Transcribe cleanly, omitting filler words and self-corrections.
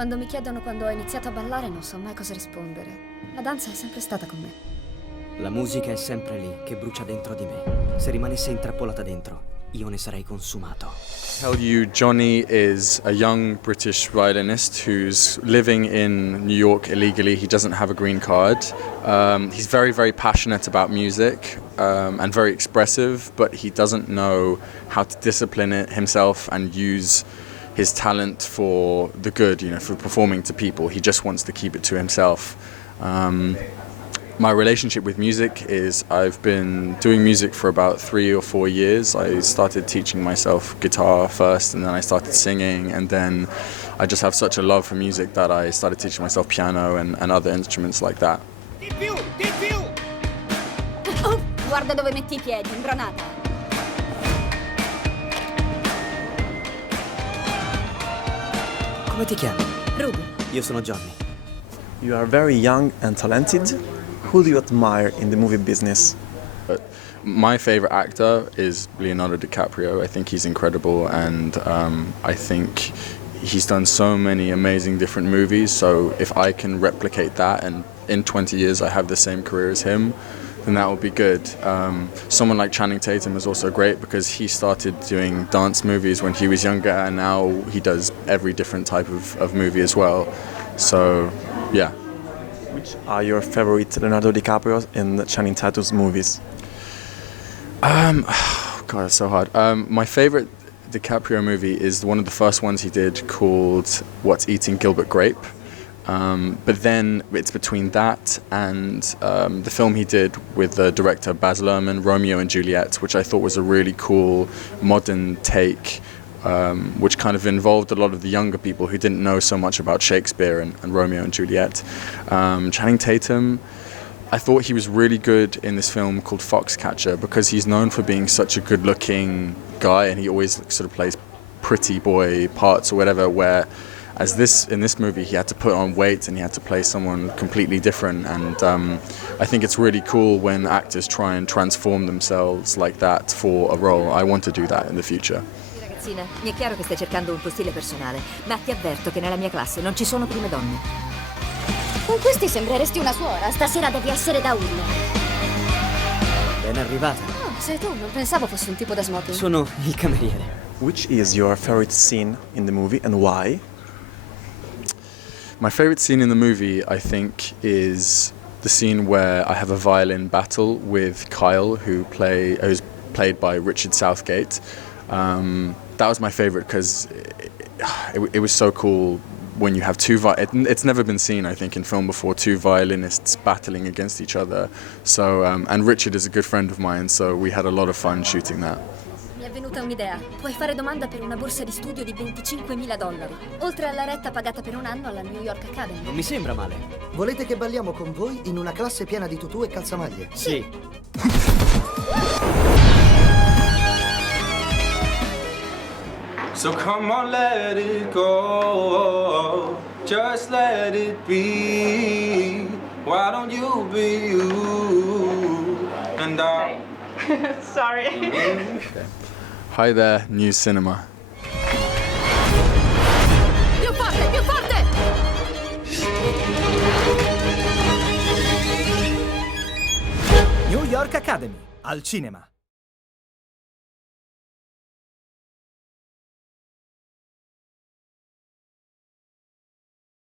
Quando mi chiedono quando ho iniziato a ballare non so mai cosa rispondere. La danza è sempre stata con me. La musica è sempre lì, che brucia dentro di me. Se rimanesse intrappolata dentro, io ne sarei consumato. Tell you, Johnny is a young British violinist who's living in New York illegally. He doesn't have a green card. He's very, very passionate about music and very expressive, but he doesn't know how to discipline it himself and use his talent for the good, for performing to people. He just wants to keep it to himself. My relationship with music is I've been doing music for about 3 or 4 years. I started teaching myself guitar first, and then I started singing, and then I just have such a love for music that I started teaching myself piano and other instruments like that. Di più! Oh, guarda dove metti i piedi, imbronata. Come ti chiami? Ruby. Io sono Johnny. You are very young and talented. Who do you admire in the movie business? My favorite actor is Leonardo DiCaprio. I think he's incredible, and I think he's done so many amazing different movies. So if I can replicate that, and in 20 years I have the same career as him, then that would be good. Someone like Channing Tatum is also great because he started doing dance movies when he was younger, and now he does every different type of movie as well. So, yeah. Which are your favorite Leonardo DiCaprio and Channing Tatum's movies? God, it's so hard. My favorite DiCaprio movie is one of the first ones he did called What's Eating Gilbert Grape. But then it's between that and the film he did with the director Baz Luhrmann, Romeo and Juliet, which I thought was a really cool modern take, which kind of involved a lot of the younger people who didn't know so much about Shakespeare and Romeo and Juliet. Channing Tatum, I thought he was really good in this film called Foxcatcher because he's known for being such a good-looking guy, and he always sort of plays pretty boy parts or whatever, where in this movie he had to put on weight and he had to play someone completely different, and I think it's really cool when actors try and transform themselves like that for a role. I want to do that in the future. Ragazzina, mi è chiaro che stai cercando un tuo stile personale, ma ti avverto che nella mia classe non ci sono prime donne. Con questi sembreresti una suora. Stasera devi essere da urlo. Ben arrivata. Oh, sei tu, non pensavo fossi un tipo da smoking. Sono il cameriere. Which is your favorite scene in the movie and why? My favorite scene in the movie, I think, is the scene where I have a violin battle with Kyle, who's played by Richard Southgate. That was my favorite because it was so cool when you have it's never been seen, I think, in film before, two violinists battling against each other. So, and Richard is a good friend of mine, so we had a lot of fun shooting that. Mi è venuta un'idea. Puoi fare domanda per una borsa di studio di $25.000, oltre alla retta pagata per un anno alla New York Academy. Non mi sembra male. Volete che balliamo con voi in una classe piena di tutù e calzamaglie? Sì. So come on, let it go, just let it be. Why don't you be you and I? Sorry. Hi there, New Cinema. Più forte, più forte! New York Academy, al cinema.